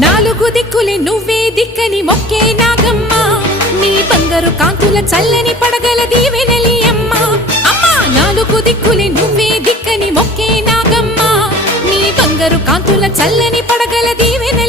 నాలుగు దిక్కులే నువ్వే దిక్కని మొక్కే నాగమ్మ నీ బంగారు కాంతుల చల్లని పడగల దీవెనలి అమ్మ అమ్మా నాలుగు దిక్కులే నువ్వే దిక్కని మొక్కే నాగమ్మ నీ బంగారు కాంతుల చల్లని పడగల దీవెన